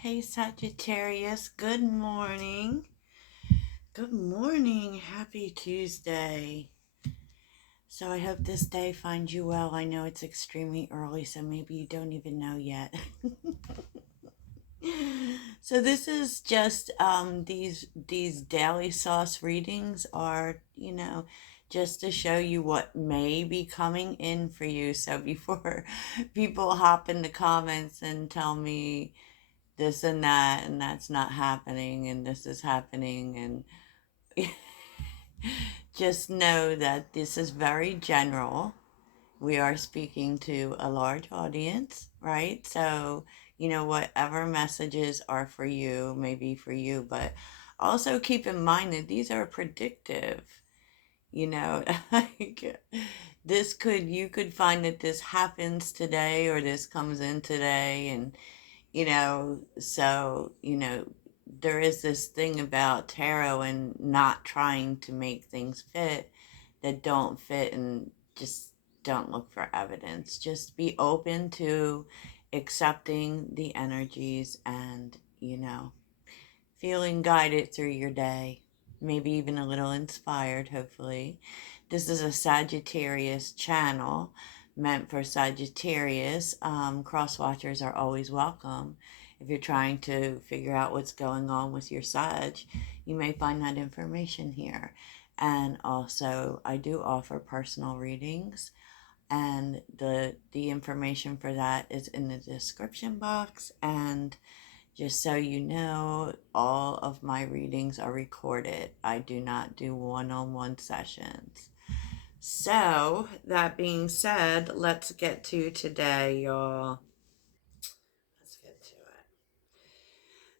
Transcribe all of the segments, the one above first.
Hey Sagittarius, good morning. Good morning. Happy Tuesday. So I hope this day finds you well. I know it's extremely early, so maybe you don't even know yet. So this is just these daily sauce readings are, just to show you what may be coming in for you. So before people hop in the comments and tell me this and that's not happening and this is happening and just know that this is very general. We are speaking to a large audience, right? So, whatever messages are for you may be for you, but also keep in mind that these are predictive, like you could find that this happens today or this comes in today and there is this thing about tarot and not trying to make things fit that don't fit, and just don't look for evidence. Just be open to accepting the energies and, feeling guided through your day. Maybe even a little inspired, hopefully. This is a Sagittarius channel meant for Sagittarius. Cross watchers are always welcome. If you're trying to figure out what's going on with your Sag, you may find that information here. And also, I do offer personal readings, and the information for that is in the description box. And just so you know, all of my readings are recorded. I do not do one-on-one sessions. So, that being said, let's get to today, y'all. Let's get to it.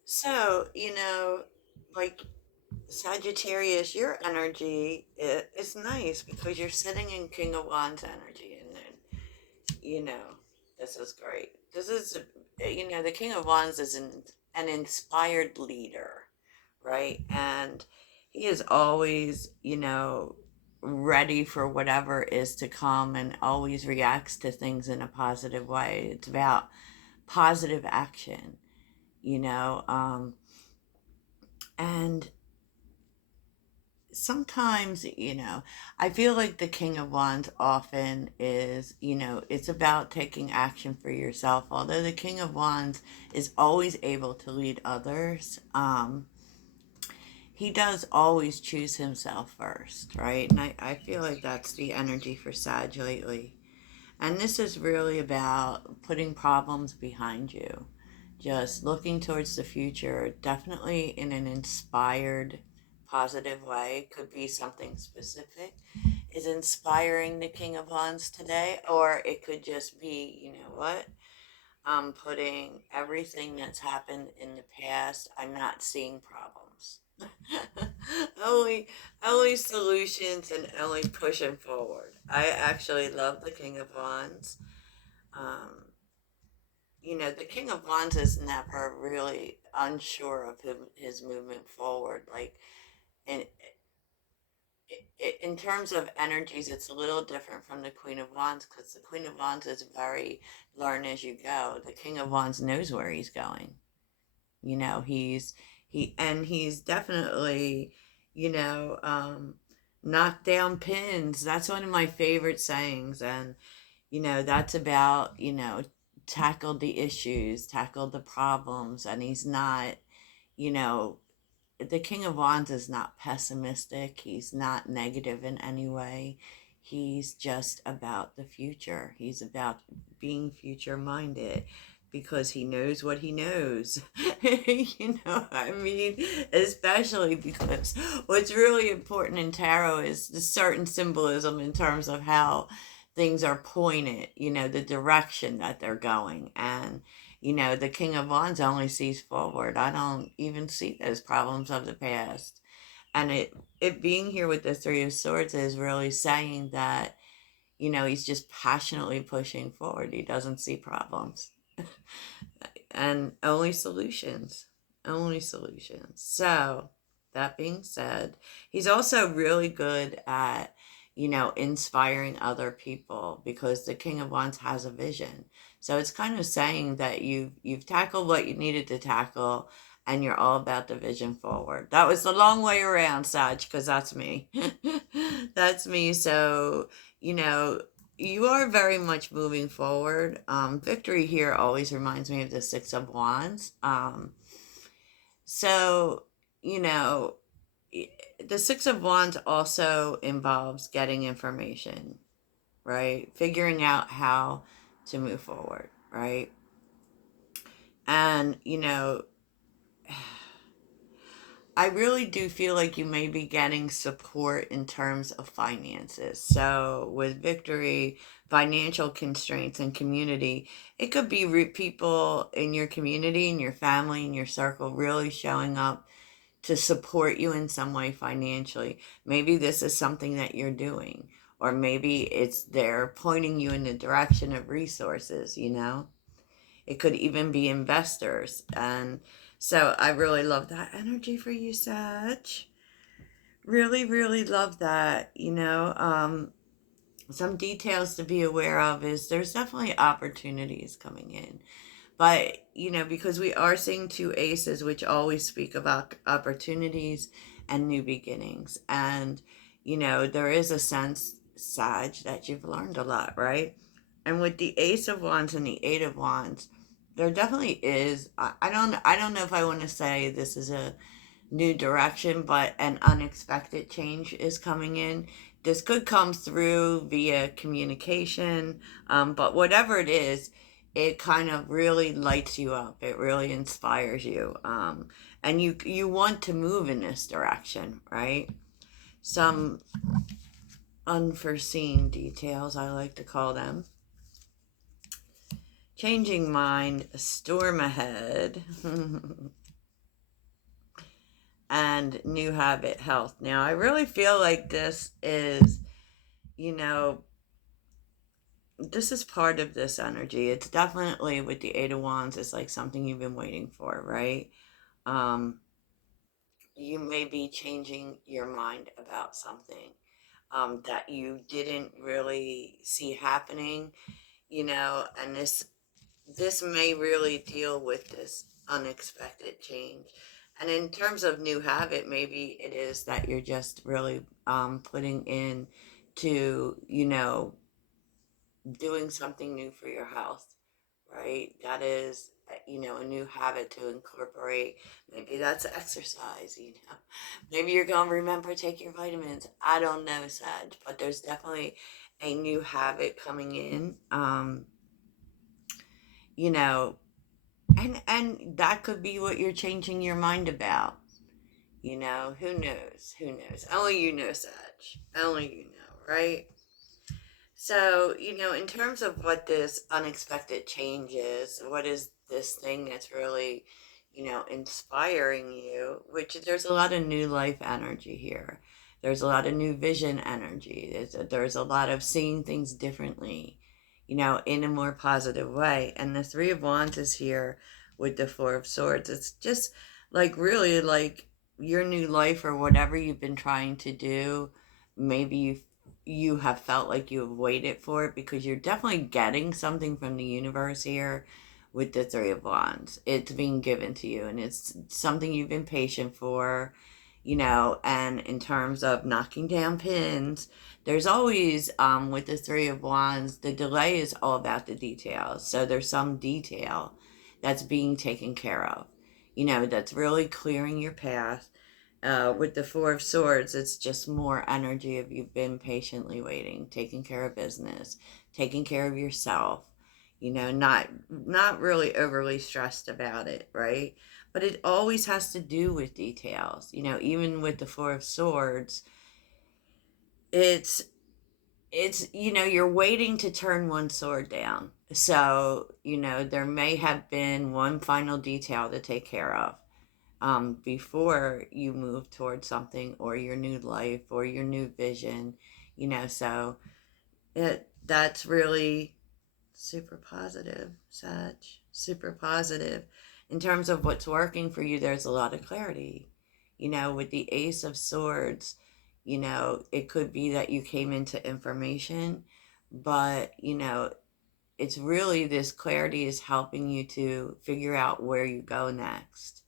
So, like Sagittarius, your energy is nice because you're sitting in King of Wands energy. And then, you know, this is great. This is, the King of Wands is an inspired leader, right? And he is always, ready for whatever is to come and always reacts to things in a positive way. It's about positive action, you know. And sometimes, I feel like the King of Wands often is, it's about taking action for yourself. Although the King of Wands is always able to lead others, he does always choose himself first, right? And I feel like that's the energy for Sag lately. And this is really about putting problems behind you, just looking towards the future, definitely in an inspired, positive way. Could be something specific is inspiring the King of Wands today, or it could just be, I'm putting everything that's happened in the past. I'm not seeing problems. only only solutions and only pushing forward. I actually love the King of Wands. Um, the King of Wands is never really unsure of his movement forward. Like, in in terms of energies, it's a little different from the Queen of Wands because the Queen of Wands is very learn as you go. The King of Wands knows where he's going. He's definitely, you know, um, knocked down pins. That's one of my favorite sayings, and that's about, tackled the issues, tackled the problems, and he's not, you know, the King of Wands is not pessimistic. He's not negative in any way. He's just about the future. He's about being future minded because he knows what he knows. I mean, especially because what's really important in tarot is the certain symbolism in terms of how things are pointed, the direction that they're going. And the King of Wands only sees forward. I don't even see those problems of the past. And it being here with the Three of Swords is really saying that, he's just passionately pushing forward. He doesn't see problems. And only solutions. Only solutions. So, that being said, he's also really good at, inspiring other people because the King of Wands has a vision. So it's kind of saying that you've tackled what you needed to tackle, and you're all about the vision forward. That was the long way around, Sag, because that's me. That's me. So, you know, you are very much moving forward. Victory here always reminds me of the Six of Wands. So, you know, the Six of Wands also involves getting information, right? Figuring out how to move forward, right? And, I really do feel like you may be getting support in terms of finances. So, with victory, financial constraints, and community, it could be people in your community, in your family, in your circle, really showing up to support you in some way financially. Maybe this is something that you're doing, or maybe it's they're pointing you in the direction of resources. It could even be investors. And so I really love that energy for you, Sag. Really, really love that. Some details to be aware of is there's definitely opportunities coming in. But, because we are seeing two aces, which always speak about opportunities and new beginnings. And, there is a sense, Sag, that you've learned a lot, right? And with the Ace of Wands and the Eight of Wands, there definitely is. I don't know if I want to say this is a new direction, but an unexpected change is coming in. This could come through via communication, but whatever it is, it kind of really lights you up. It really inspires you, and you want to move in this direction, right? Some unforeseen details, I like to call them. Changing mind, storm ahead. And new habit health. Now, I really feel like you know, this is part of this energy. It's definitely with the Eight of Wands, it's like something you've been waiting for, right? Um, you may be changing your mind about something that you didn't really see happening, and this may really deal with this unexpected change. And in terms of new habit, maybe it is that you're just really putting in to, doing something new for your health, right? That is, a new habit to incorporate. Maybe that's exercise. Maybe you're going to remember to take your vitamins. I don't know, Sag, but there's definitely a new habit coming in. You know, and that could be what you're changing your mind about. Who knows? Who knows? Only you know, Sag. Only you know, right? So, in terms of what this unexpected change is, what is this thing that's really, inspiring you, which there's a lot of new life energy here. There's a lot of new vision energy. There's a lot of seeing things differently, in a more positive way. And the Three of Wands is here with the Four of Swords. It's just like really like your new life or whatever you've been trying to do. Maybe you have felt like you have waited for it because you're definitely getting something from the universe here with the Three of Wands. It's being given to you, and it's something you've been patient for, and in terms of knocking down pins, there's always, with the Three of Wands, the delay is all about the details. So there's some detail that's being taken care of, that's really clearing your path. With the Four of Swords, it's just more energy of you've been patiently waiting, taking care of business, taking care of yourself, not really overly stressed about it, right? But it always has to do with details. Even with the Four of Swords, it's you're waiting to turn one sword down. So, there may have been one final detail to take care of before you move towards something or your new life or your new vision, so that's really super positive, Sag. Super positive. In terms of what's working for you, there's a lot of clarity. With the Ace of Swords, it could be that you came into information, but, it's really this clarity is helping you to figure out where you go next,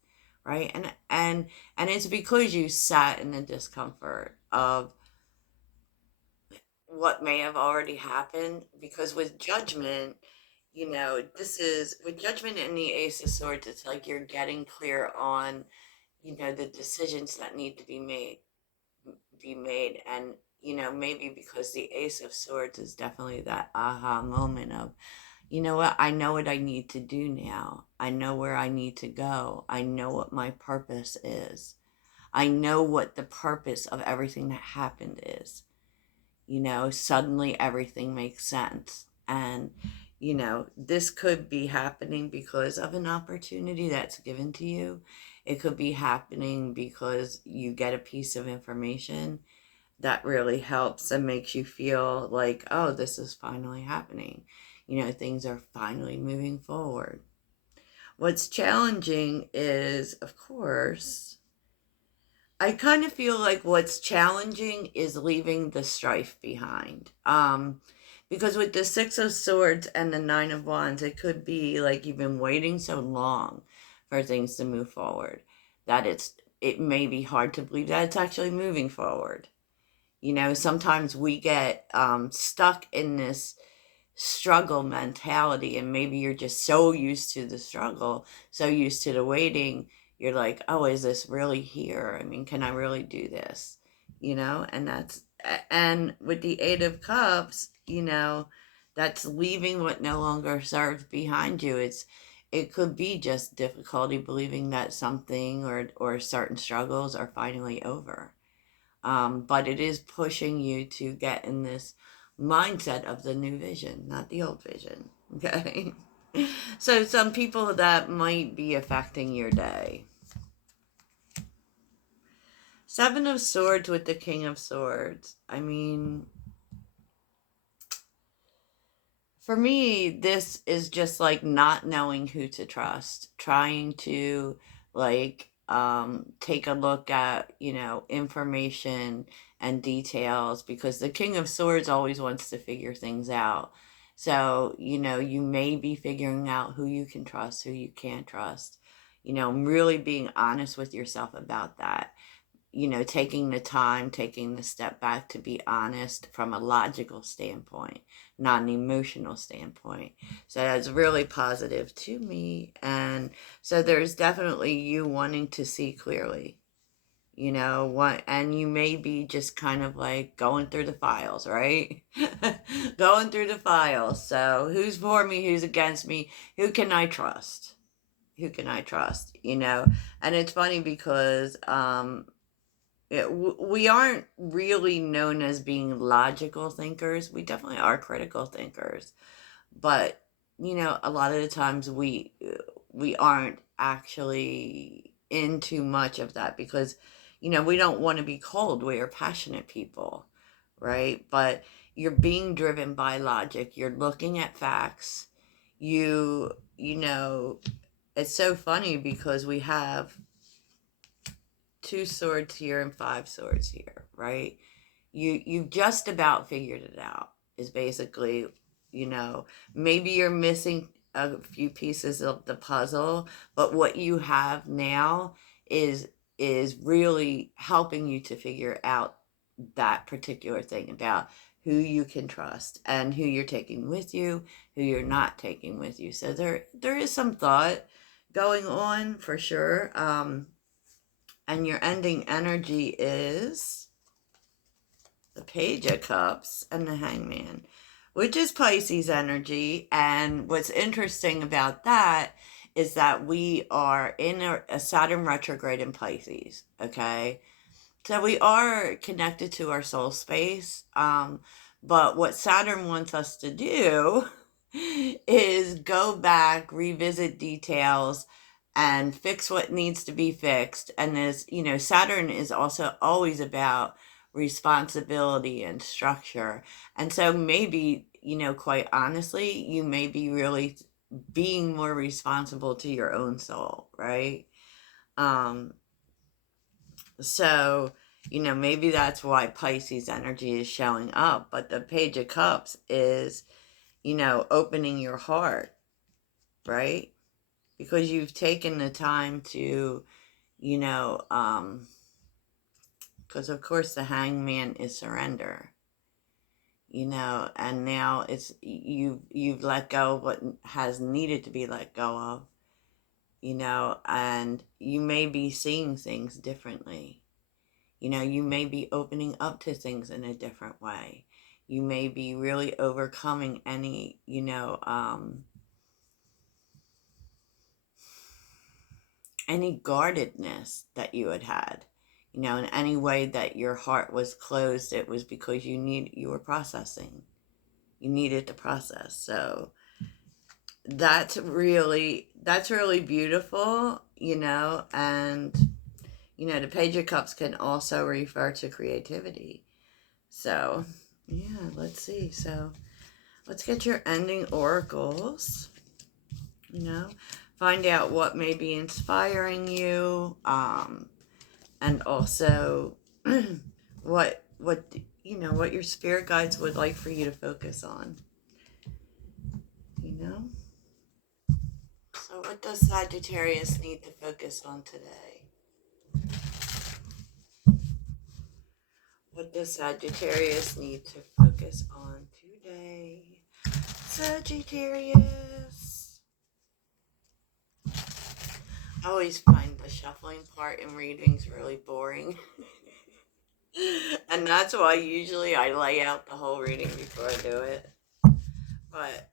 right? And it's because you sat in the discomfort of what may have already happened. Because with judgment, this is with judgment and the Ace of Swords, it's like you're getting clear on, the decisions that need to be made. And maybe because the Ace of Swords is definitely that aha moment of, you know what, I know what I need to do now. I know where I need to go. I know what my purpose is. I know what the purpose of everything that happened is. Suddenly everything makes sense. And, this could be happening because of an opportunity that's given to you. It could be happening because you get a piece of information that really helps and makes you feel like, oh, this is finally happening. Things are finally moving forward. What's challenging is, of course, I kind of feel like what's challenging is leaving the strife behind. Because with the Six of Swords and the Nine of Wands, it could be like you've been waiting so long for things to move forward that it may be hard to believe that it's actually moving forward. Sometimes we get stuck in this struggle mentality, and maybe you're just so used to the struggle, so used to the waiting, you're like, oh, is this really here? I mean, can I really do this? And with the Eight of Cups, that's leaving what no longer serves behind you. It could be just difficulty believing that something or certain struggles are finally over. But it is pushing you to get in this mindset of the new vision, not the old vision. Okay. So some people that might be affecting your day. Seven of Swords with the King of Swords. I mean, for me, this is just like not knowing who to trust, trying to take a look at, information and details, because the King of Swords always wants to figure things out. So, you may be figuring out who you can trust, who you can't trust. Really being honest with yourself about that. Taking the time, taking the step back to be honest from a logical standpoint, not an emotional standpoint. So that's really positive to me. And so there's definitely you wanting to see clearly, and you may be just kind of like going through the files, right? Going through the files. So who's for me? Who's against me? Who can I trust? Who can I trust? And it's funny because, we aren't really known as being logical thinkers. We definitely are critical thinkers, but a lot of the times we aren't actually into much of that because we don't want to be cold. We are passionate people, right? But you're being driven by logic. You're looking at facts. You know, it's so funny because we have two swords here and five swords here, right? You've just about figured it out. Is basically, you know, maybe you're missing a few pieces of the puzzle, but what you have now is is really helping you to figure out that particular thing about who you can trust and who you're taking with you, who you're not taking with you. So there is some thought going on for sure. And your ending energy is the Page of Cups and the Hangman, which is Pisces energy. And what's interesting about that is that we are in a Saturn retrograde in Pisces, okay? So we are connected to our soul space. But what Saturn wants us to do is go back, revisit details, and fix what needs to be fixed. And as Saturn is also always about responsibility and structure. And so maybe, quite honestly, you may be really being more responsible to your own soul, right? Um, so, maybe that's why Pisces energy is showing up. But the Page of Cups is, opening your heart, right? Because you've taken the time to, you know, because of course the hangman is surrender, and now it's you've let go of what has needed to be let go of, and you may be seeing things differently. You may be opening up to things in a different way. You may be really overcoming any guardedness that you had. In any way that your heart was closed, it was because you were processing. You needed to process. So that's really beautiful, and the Page of Cups can also refer to creativity. So, yeah, let's see. So, let's get your ending oracles. You know, find out what may be inspiring you, and also what your spirit guides would like for you to focus on. You know. So, what does Sagittarius need to focus on today? What does Sagittarius need to focus on today? Sagittarius. I always find the shuffling part in readings really boring. And that's why usually I lay out the whole reading before I do it. But,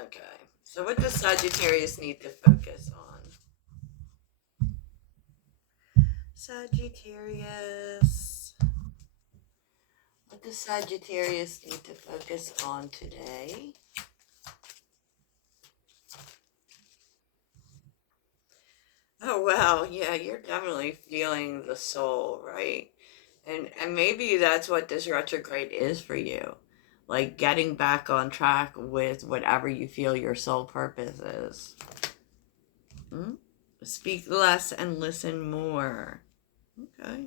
okay. So, what does Sagittarius need to focus on? Sagittarius. What does Sagittarius need to focus on today? Oh wow, yeah, you're definitely feeling the soul, right? And maybe that's what this retrograde is for you. Like getting back on track with whatever you feel your soul purpose is. Hmm? Speak less and listen more. Okay.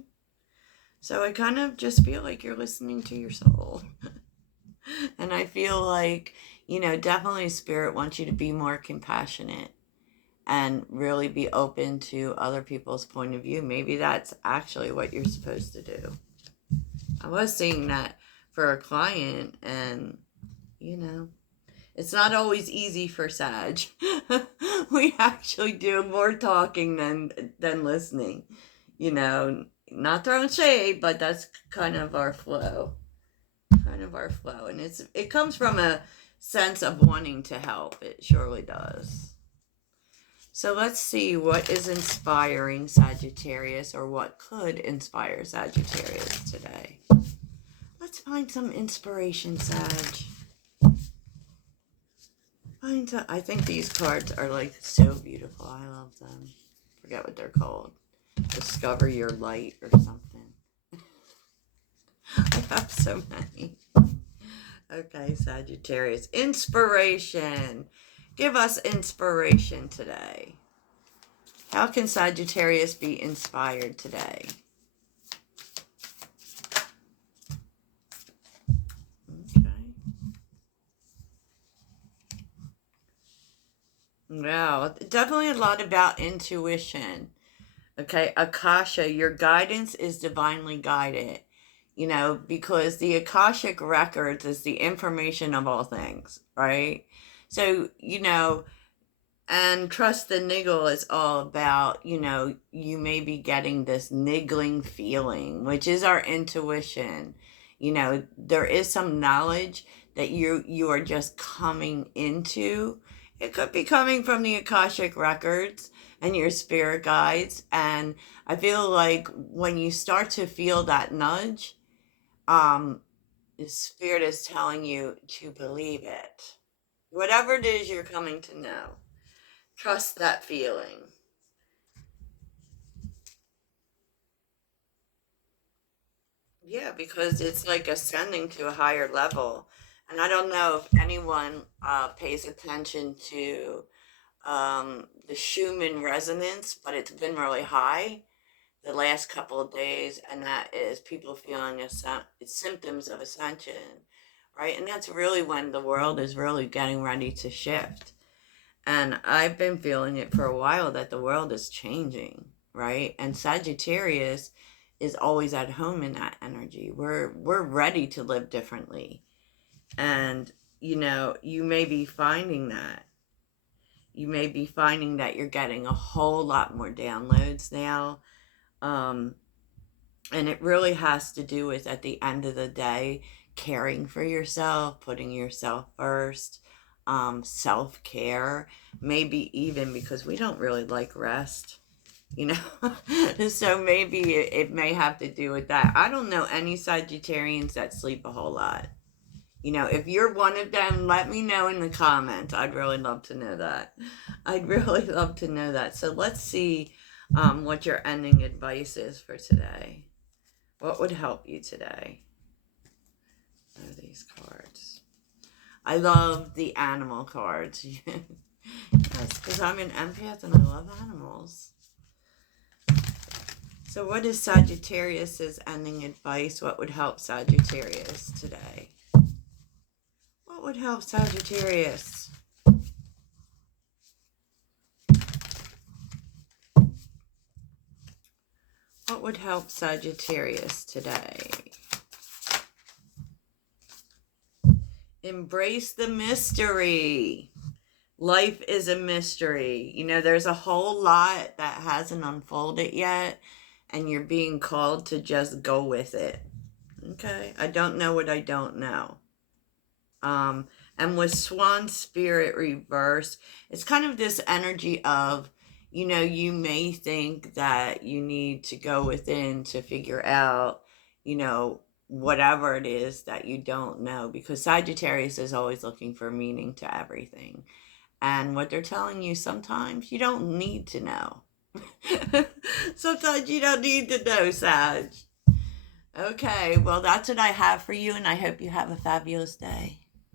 So I kind of just feel like you're listening to your soul. And I feel like, definitely Spirit wants you to be more compassionate and really be open to other people's point of view. Maybe that's actually what you're supposed to do. I was seeing that for a client, and it's not always easy for Sag. We actually do more talking than listening. Not throwing shade, but that's kind of our flow. And it comes from a sense of wanting to help. It surely does. So let's see what is inspiring Sagittarius, or what could inspire Sagittarius today. Let's find some inspiration, Sag. I think these cards are like so beautiful. I love them. Forget what they're called. Discover your light or something. I have so many. Okay, Sagittarius. Inspiration. Give us inspiration today. How can Sagittarius be inspired today? Okay. Wow, definitely a lot about intuition. Okay, Akasha, your guidance is divinely guided. Because the Akashic records is the information of all things, right? So, and trust the niggle is all about, you may be getting this niggling feeling, which is our intuition. There is some knowledge that you are just coming into. It could be coming from the Akashic records and your spirit guides. And I feel like when you start to feel that nudge, the spirit is telling you to believe it. Whatever it is you're coming to know, trust that feeling. Yeah, because it's like ascending to a higher level. And I don't know if anyone pays attention to the Schumann resonance, but it's been really high the last couple of days, and that is people feeling symptoms of ascension, right? And that's really when the world is really getting ready to shift. And I've been feeling it for a while that the world is changing, right? And Sagittarius is always at home in that energy. We're ready to live differently. And you may be finding that. You may be finding that you're getting a whole lot more downloads now. Um, and it really has to do with, at the end of the day, caring for yourself, putting yourself first, self care, maybe even because we don't really like rest, you know? So maybe it may have to do with that. I don't know any Sagittarians that sleep a whole lot. If you're one of them, let me know in the comments. I'd really love to know that. I'd really love to know that. So let's see what your ending advice is for today. What would help you today? What are these cards? I love the animal cards. Yes, because I'm an empath and I love animals. So what is Sagittarius's ending advice? What would help Sagittarius today? What would help Sagittarius? What would help Sagittarius today? Embrace the mystery. Life is a mystery. There's a whole lot that hasn't unfolded yet, and you're being called to just go with it. Okay? I don't know what I don't know. And with Swan Spirit reverse, it's kind of this energy of, you may think that you need to go within to figure out, whatever it is that you don't know, because Sagittarius is always looking for meaning to everything. And what they're telling you, sometimes you don't need to know. Sometimes you don't need to know, Sag. Okay, well, that's what I have for you, and I hope you have a fabulous day.